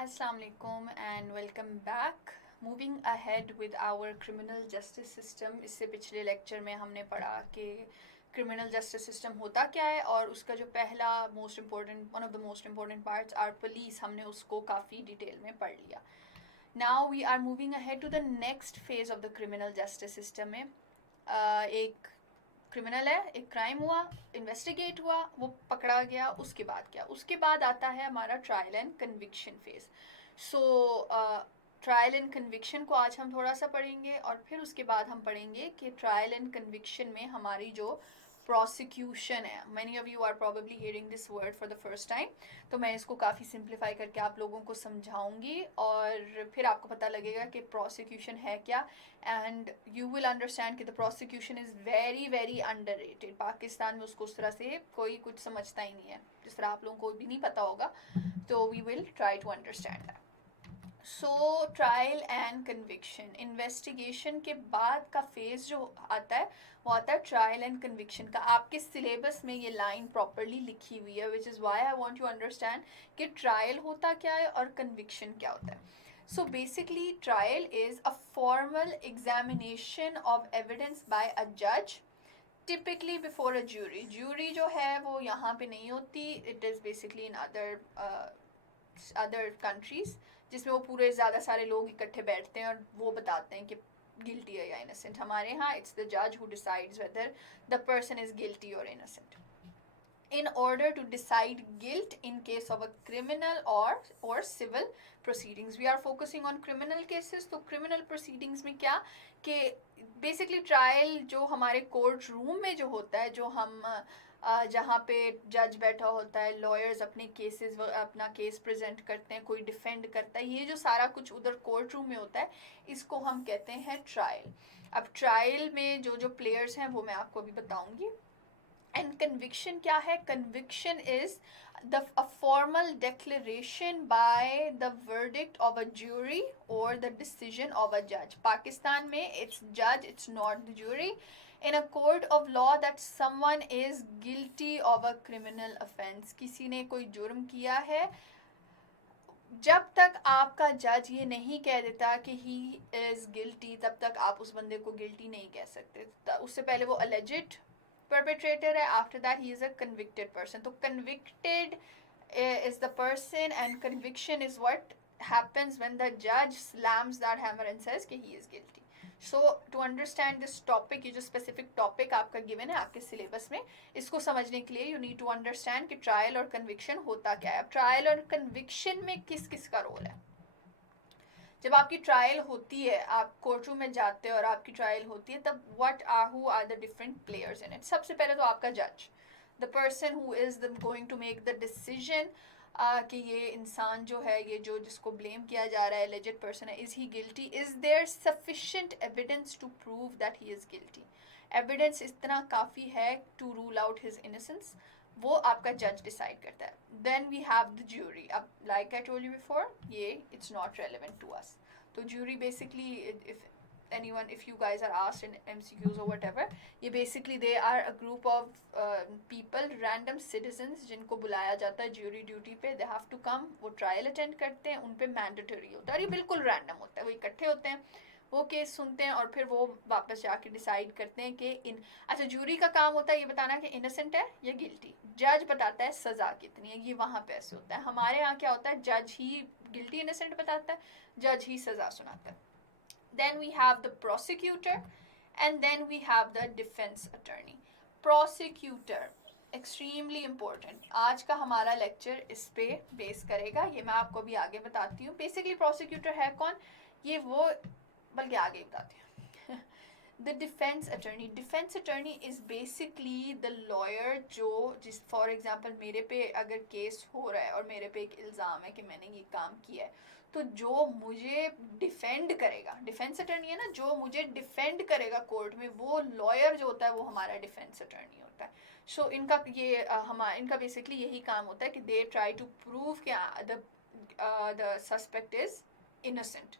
Assalamu alaikum and welcome back. Moving ahead with our criminal justice system. इससे पिछले lecture में हमने पढ़ा कि criminal justice system होता क्या है और उसका जो पहला one of the most important parts are police, हमने उसको काफ़ी डिटेल में पढ़ लिया. Now we are moving ahead to the next phase of the criminal justice system में एक क्रिमिनल है, एक क्राइम हुआ, इन्वेस्टिगेट हुआ, वो पकड़ा गया, उसके बाद क्या, उसके बाद आता है हमारा trial and conviction phase. So trial and conviction को आज हम थोड़ा सा पढ़ेंगे और फिर उसके बाद हम पढ़ेंगे कि ट्रायल एंड कन्विक्शन में हमारी जो प्रोसिक्यूशन है. Many of you are probably hearing this word for the first time, तो मैं इसको काफ़ी सिंप्लीफाई करके आप लोगों को समझाऊंगी और फिर आपको पता लगेगा कि प्रोसिक्यूशन है क्या. एंड यू विल अंडरस्टैंड कि the prosecution is very very underrated. Pakistan में उसको उस तरह से कोई कुछ समझता ही नहीं है, जिस तरह आप लोगों को भी नहीं पता होगा. तो we will try to understand that. So trial and conviction, investigation के बाद का फेज जो आता है वो आता है ट्रायल एंड कन्विक्शन का. आपके सिलेबस में ये लाइन प्रॉपरली लिखी हुई है, which is why I want you understand कि ट्रायल होता क्या है और कन्विक्शन क्या होता है. So basically trial is a formal examination of evidence by a judge, typically before a jury. Jury जो है वो यहाँ पे नहीं होती, it is basically in other countries, जिसमें वो पूरे ज़्यादा सारे लोग इकट्ठे बैठते हैं और वो बताते हैं कि गिल्टी है या इनोसेंट. हमारे यहाँ इट्स द जज who decides whether the person is guilty और innocent. In order to decide guilt in case of a criminal or civil proceedings. We are focusing on criminal cases. तो criminal proceedings में क्या कि basically trial जो हमारे court room में जो होता है, जो हम जहाँ पे जज बैठा होता है, लॉयर्स अपने केसेस अपना केस प्रेजेंट करते हैं, कोई डिफेंड करता है, ये जो सारा कुछ उधर कोर्ट रूम में होता है, इसको हम कहते हैं ट्रायल. अब ट्रायल में जो जो प्लेयर्स हैं वो मैं आपको अभी बताऊंगी. एंड कन्विक्शन क्या है? Conviction is a formal declaration by the verdict of a jury or the decision of a judge. Pakistan में it's judge, it's not the jury. In a court of law that someone is guilty of a criminal offense. किसी ने कोई जुर्म किया है, जब तक आपका जज ये नहीं कह देता कि ही इज़ गिल्टी, तब तक आप उस बंदे को गिल्टी नहीं कह सकते. उससे पहले वो अलेजिड perpetrator है, after that he is a convicted person. तो convicted is the person and conviction is what happens when the judge slams that hammer and says कि he is guilty. So to understand this topic, ये जो specific topic आपका given है आपके syllabus में, इसको समझने के लिए you need to understand कि trial और conviction होता क्या है. अब trial और conviction में किस किस का रोल है. जब आपकी ट्रायल होती है, आप कोर्ट रूम में जाते हो और आपकी ट्रायल होती है, तब who are the different players in it. सबसे पहले तो आपका जज, the person who is going to make the decision कि ये इंसान जो है, ये जो जिसको ब्लेम किया जा रहा है, एलिजेड पर्सन है, is he guilty, is there sufficient evidence to prove that he is guilty. Evidence इतना काफ़ी है to rule out his innocence, वो आपका जज डिसाइड करता है. Then we have the jury. अब like I told you before, ये it's not relevant to us. तो jury basically, if you guys are asked in MCQs or whatever, ये basically they are a group of people, random citizens, जिनको बुलाया जाता है jury duty पे. they have to come, वो trial attend करते हैं, उन पे मैंडेटरी होता है और ये बिल्कुल रैंडम होता है. वो इकट्ठे होते हैं, वो केस सुनते हैं और फिर वो वापस जाके डिसाइड करते हैं कि अच्छा, ज्यूरी का काम होता है ये बताना कि इनोसेंट है या गिल्टी. जज बताता है सज़ा कितनी है. ये वहाँ पे ऐसे होता है. हमारे यहाँ क्या होता है, जज ही गिल्टी इनोसेंट बताता है, जज ही सज़ा सुनाता है. Then we have the prosecutor and then we have the defense attorney. Prosecutor extremely important. आज का हमारा लेक्चर इस पे बेस करेगा. ये मैं आपको भी आगे बताती हूँ. बेसिकली प्रोसिक्यूटर है कौन, ये वो बल्कि आगे बताती हूँ. The defense attorney is basically the lawyer जो जिस फॉर एग्जाम्पल मेरे पे अगर केस हो रहा है और मेरे पे एक इल्ज़ाम है कि मैंने ये काम किया है, तो जो मुझे डिफेंड करेगा, डिफेंस अटर्नी है ना, जो मुझे डिफेंड करेगा कोर्ट में, वो लॉयर जो होता है वो हमारा डिफेंस अटर्नी होता है. सो इनका ये इनका बेसिकली यही काम होता है कि दे ट्राई टू प्रूव कि द सस्पेक्ट इज इनोसेंट.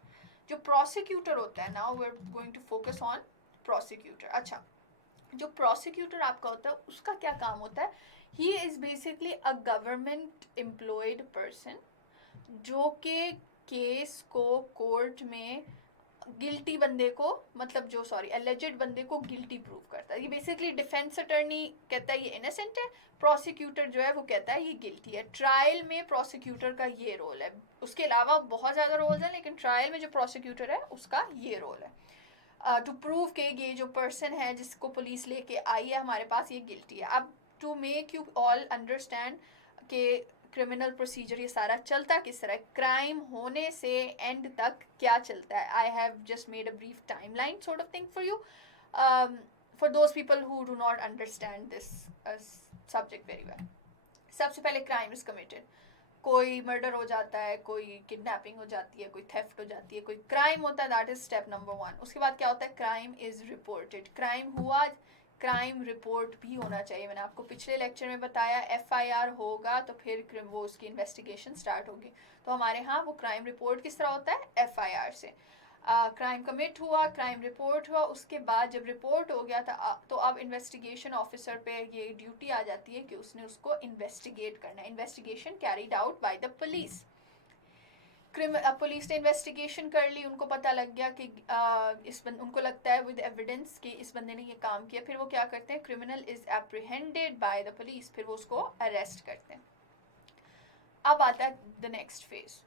जो प्रोसिक्यूटर होता है, now we are going to focus on prosecutor. अच्छा, जो प्रोसिक्यूटर आपका होता है उसका क्या काम होता है, he is basically a government employed person जो कि केस को कोर्ट में गिल्टी बंदे को, मतलब जो एलिजेड बंदे को गिल्टी प्रूव करता है। ये बेसिकली डिफेंस अटर्नी कहता है ये इनोसेंट है, प्रोसिक्यूटर जो है वो कहता है ये गिल्टी है। ट्रायल में प्रोसिक्यूटर का ये रोल है, उसके अलावा बहुत ज़्यादा रोल्स हैं, लेकिन ट्रायल में जो प्रोसिक्यूटर है उसका ये रोल है टू प्रूव के ये जो पर्सन है जिसको पुलिस लेके आई है हमारे पास ये गिल्टी है। अब to make you all understand कि क्रिमिनल प्रोसीजर ये सारा चलता किस तरह, क्राइम होने से एंड तक क्या चलता है। I have just made a brief time line sort of thing for you, for those people who do not understand this subject very well. सबसे पहले क्राइम इज कमिटेड, कोई मर्डर हो जाता है, कोई किडनैपिंग हो जाती है, कोई थेफ्ट हो जाती है, कोई क्राइम होता है, दैट इज स्टेप नंबर 1। उसके बाद क्या होता है, क्राइम इज रिपोर्टेड। क्राइम हुआ, क्राइम रिपोर्ट भी होना चाहिए। मैंने आपको पिछले लेक्चर में बताया एफआईआर होगा तो फिर वो उसकी इन्वेस्टिगेशन स्टार्ट होगी। तो हमारे यहाँ वो क्राइम रिपोर्ट किस तरह होता है, एफआईआर से। क्राइम कमिट हुआ, क्राइम रिपोर्ट हुआ, उसके बाद जब रिपोर्ट हो गया था तो अब इन्वेस्टिगेशन ऑफिसर पे ये ड्यूटी आ जाती है कि उसने उसको इन्वेस्टिगेट करना है। Investigation carried out by the police. Police ने इन्वेस्टिगेशन कर ली, उनको पता लग गया कि उनको लगता है विद एविडेंस कि इस बंदे ने ये काम किया। फिर वो क्या करते हैं, criminal is apprehended by the police, फिर वो उसको अरेस्ट करते हैं। अब आता है द नेक्स्ट फेज,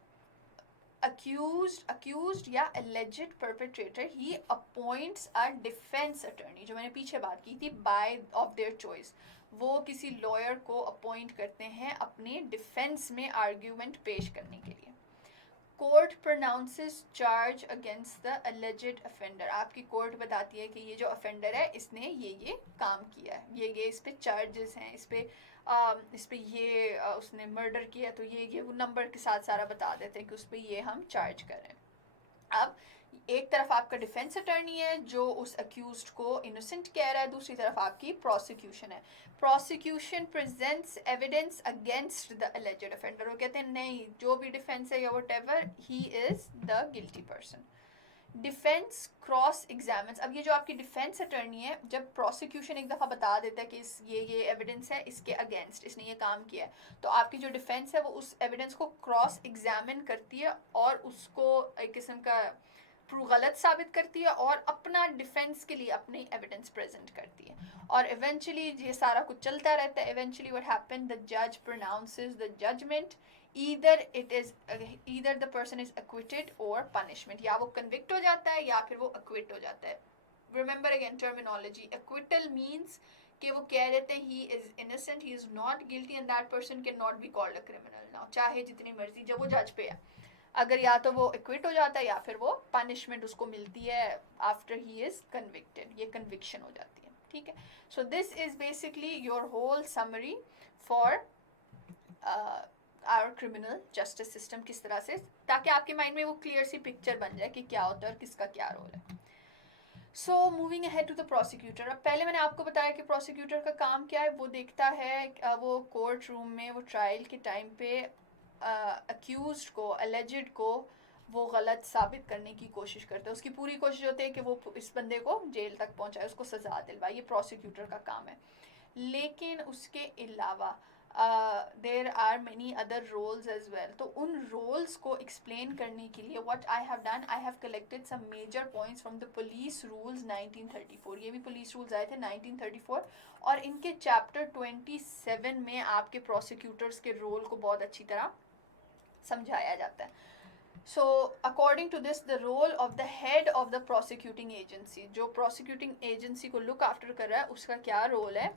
accused या alleged perpetrator, he appoints a defense attorney, जो मैंने पीछे बात की थी, by of their choice। वो किसी लॉयर को अपॉइंट करते हैं अपने डिफेंस में आर्ग्यूमेंट पेश करने के लिए। Court pronounces charge against the alleged offender। आपकी कोर्ट बताती है कि ये जो अफेंडर है इसने ये काम किया है, ये इस पे चार्जेस हैं, इस पे ये उसने मर्डर किया, तो ये वो नंबर के साथ सारा बता देते हैं कि उस पर ये हम चार्ज कर रहे हैं। अब एक तरफ आपका डिफेंस अटर्नी है जो उस अक्यूज्ड को इनोसेंट कह रहा है, दूसरी तरफ आपकी प्रोसिक्यूशन है। Prosecution presents evidence against the alleged offender. वो कहते हैं नहीं, जो भी डिफेंस है या whatever, he is the guilty person. Defence cross examines. अब ये जो आपकी डिफेंस अटर्नी है, जब प्रोसिक्यूशन एक दफ़ा बता देता है कि ये एविडेंस है इसके अगेंस्ट, इसने ये काम किया है, तो आपकी जो डिफेंस है वो उस एविडेंस को क्रॉस एग्जामिन करती है और उसको एक किस्म का गलत साबित करती है और अपना डिफेंस के लिए अपने एविडेंस प्रेजेंट करती है। और इवेंचुअली ये सारा कुछ चलता रहता है। इवेंचुअली व्हाट हैपन, द जज pronounces the judgement, either the person is acquitted or punishment, या वो convict हो जाता है या फिर वो acquit हो जाता है। Remember again terminology, acquittal means कि वो कह देते हैं he is innocent, he is not guilty and that person cannot be called a criminal now, चाहे जितनी मर्जी, जब वो जज पे है, अगर या तो वो acquit हो जाता है या फिर वो punishment उसको मिलती है after he is convicted, ये conviction हो जाती है। ठीक है, so this is basically your whole summary for our criminal justice system किस तरह से, ताकि आपके माइंड में वो क्लियर सी पिक्चर बन जाए कि क्या होता है और किसका क्या रोल है। So moving ahead to the prosecutor. अब पहले मैंने आपको बताया कि प्रोसिक्यूटर का काम क्या है, वो देखता है वो कोर्ट रूम में वो ट्रायल के टाइम पे अक्यूज्ड को, एलिजेड को वो गलत साबित करने की कोशिश करता है। उसकी पूरी कोशिश होती है कि वो इस बंदे को जेल तक पहुंचाए, उसको सजा दिलवाए, ये प्रोसिक्यूटर का काम है। लेकिन उसके अलावा there are many other roles as well. तो उन रोल्स को एक्सप्लेन करने के लिए what I have done, I have collected some major points from the police rules 1934। ये भी पुलिस रूल्स आए थे 1934 और इनके चैप्टर 27 में आपके प्रोसिक्यूटर्स के रोल को बहुत अच्छी तरह समझाया जाता है। So according to this, the role of the head of the prosecuting agency, जो prosecuting agency को look after कर रहा है, उसका क्या रोल है?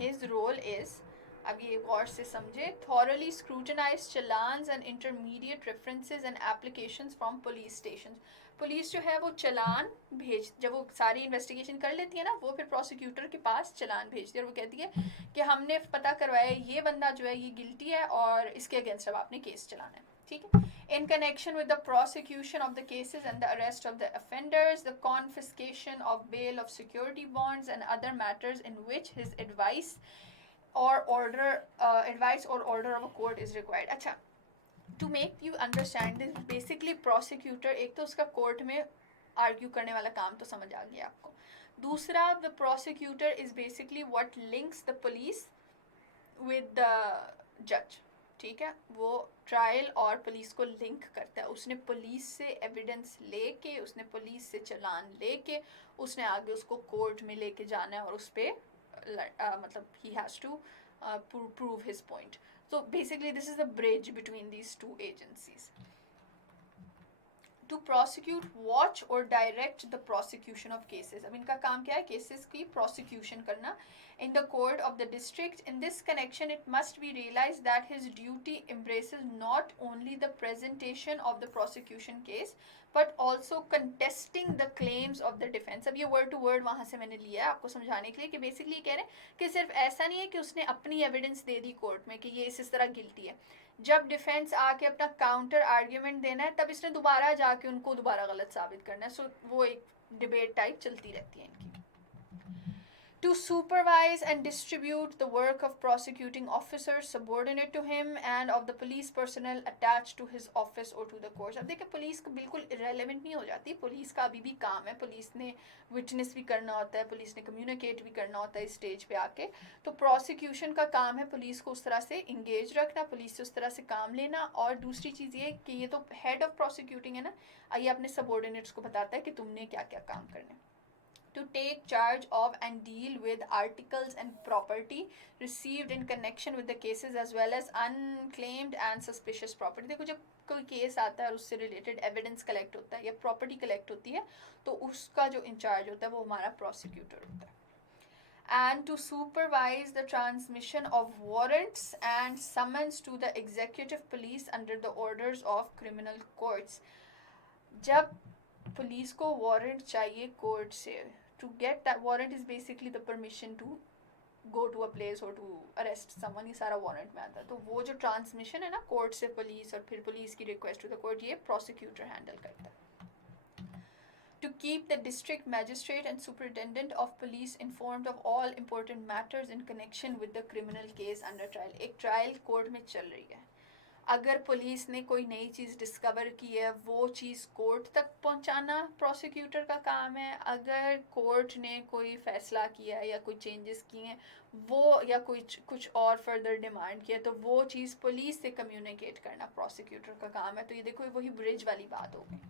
His role is, अब ये गौर से समझे, thoroughly scrutinize challans and intermediate references and applications from police stations। Police जो है वो चलान जब वो सारी इन्वेस्टिगेशन कर लेती है ना, वो फिर प्रोसिक्यूटर के पास चलान भेजती है और वो कहती है कि हमने पता करवाया ये बंदा जो है ये गिल्टी है और इसके अगेंस्ट अब आपने केस चलाना है। ठीक है, in connection with the prosecution of the cases and the arrest of the offenders, the confiscation of bail of security bonds and other matters in which his advice or order of a court is required। अच्छा, to make you understand this, basically prosecutor, एक तो उसका court में argue करने वाला काम तो समझ आ गया आपको। दूसरा, the prosecutor is basically what links the police with the judge। ठीक है, वो ट्रायल और पुलिस को लिंक करता है। उसने पुलिस से एविडेंस लेके, उसने पुलिस से चालान लेके, उसने आगे उसको कोर्ट में लेके जाना है और उस पर मतलब he has to prove his point. So basically this is the bridge between these two agencies. To prosecute, watch or direct the prosecution of cases. अब इनका काम क्या है? केसेस की prosecution करना in the court of the district. In this connection, it must be realized that his duty embraces not only the presentation of the prosecution case, but also contesting the claims of the defense. अब ये word to word वहाँ से मैंने लिया है आपको समझाने के लिए कि basically कह रहे हैं कि सिर्फ ऐसा नहीं है कि उसने अपनी evidence दे दी कोर्ट में कि ये इस तरह guilty है। जब डिफेंस आके अपना काउंटर आर्ग्यूमेंट देना है तब इसने दोबारा जाके उनको दोबारा गलत साबित करना है। सो वो एक डिबेट टाइप चलती रहती है इनकी। To supervise and distribute the work of prosecuting officers subordinate to him and of the police personnel attached to his office or to the courts. अब देखिए पुलिस का बिल्कुल irrelevant नहीं हो जाती, पुलिस का अभी भी काम है, पुलिस ने विटनेस भी करना होता है, पुलिस ने कम्युनिकेट भी करना होता है इस स्टेज पे आके। तो प्रोसिक्यूशन का काम है पुलिस को उस तरह से इंगेज रखना, पुलिस से उस तरह से काम लेना। और दूसरी चीज़ ये कि ये तो हेड ऑफ प्रोसिक्यूटिंग है ना, ये अपने सबॉर्डिनेट्स को बताता है कि तुमने क्या क्या काम करने। To take charge of and deal with articles and property received in connection with the cases as well as unclaimed and suspicious property. देखो जब कोई केस आता है और उससे रिलेटेड एविडेंस कलेक्ट होता है या प्रॉपर्टी कलेक्ट होती है तो उसका जो इंचार्ज होता है वो हमारा प्रोसिक्यूटर होता है। And to supervise the transmission of warrants and summons to the executive police under the orders of criminal courts. जब पुलिस को वारंट चाहिए कोर्ट से, to get that warrant is basically the permission to go to a place or to arrest someone, ये सारा warrant में आता है। तो वो जो ट्रांसमिशन है ना कोर्ट से पुलिस और फिर पुलिस की रिक्वेस्ट टू द कोर्ट, ये प्रोसिक्यूटर हैंडल करता है। To keep the district magistrate and superintendent of police informed of all important matters in connection with the criminal case under trial. एक trial court में चल रही है, अगर पुलिस ने कोई नई चीज़ डिस्कवर की है वो चीज़ कोर्ट तक पहुंचाना प्रोसिक्यूटर का काम है। अगर कोर्ट ने कोई फैसला किया है या कोई चेंजेस किए हैं वो या कोई कुछ और फर्दर डिमांड किया तो वो चीज़ पुलिस से कम्युनिकेट करना प्रोसिक्यूटर का काम है। तो ये देखो वही ब्रिज वाली बात हो गई।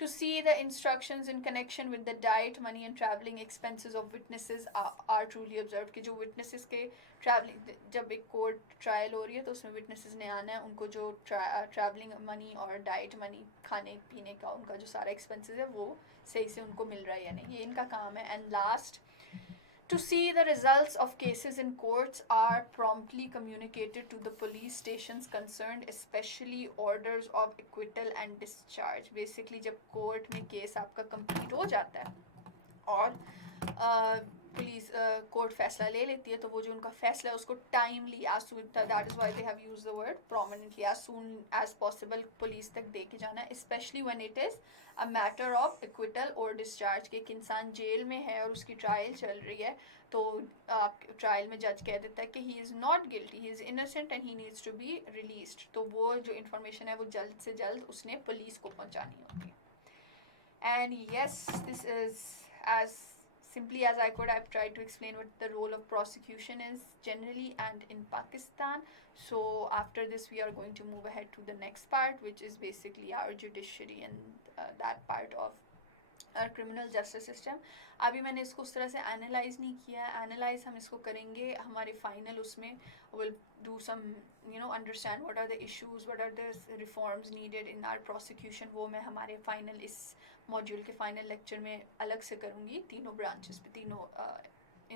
To see the instructions in connection with the diet, money and travelling expenses of witnesses are truly observed. कि जो witnesses के travelling, जब एक court trial हो रही है तो उसमें witnesses ने आना है, उनको जो travelling money और diet money खाने पीने का उनका जो सारा expenses है वो सही से उनको मिल रहा है या नहीं, ये इनका काम है। And last, to see the results of cases in courts are promptly communicated to the police stations concerned, especially orders of acquittal and discharge. Basically जब कोर्ट में केस आपका कंप्लीट हो जाता है और पुलिस कोर्ट फैसला ले लेती है तो वो जो उनका फैसला है उसको timely as soon, that is why they have used the word prominently, as soon as possible police तक दे के जाना है। Specially when it is a matter of acquittal और डिस्चार्ज, कि एक इंसान जेल में है और उसकी ट्रायल चल रही है तो ट्रायल में जज कह देता है कि he is not guilty, he is innocent and he needs to be released, तो वो जो इन्फॉर्मेशन है वो जल्द से जल्द उसने पुलिस को पहुंचानी होती है। And yes, this is as simply as I could, I've tried to explain what the role of prosecution is generally and in Pakistan. So after this we are going to move ahead to the next part, which is basically our judiciary and that part of our criminal justice system. अभी मैंने इसको उस तरह से analyse नहीं किया है, analyse हम इसको करेंगे हमारे फाइनल उसमें, will do some understand what are the issues, what are the reforms needed in our prosecution, वो मैं हमारे फाइनल इस मॉड्यूल के फाइनल लेक्चर में अलग से करूँगी तीनों ब्रांचेस पे, तीनों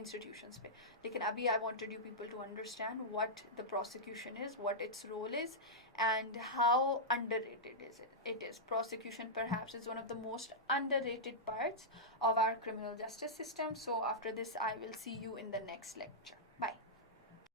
institutions पे। लेकिन अभी I wanted you people to understand what the prosecution is, what its role is and how underrated it is. Prosecution perhaps is one of the most underrated parts of our criminal justice system. So after this I will see you in the next lecture.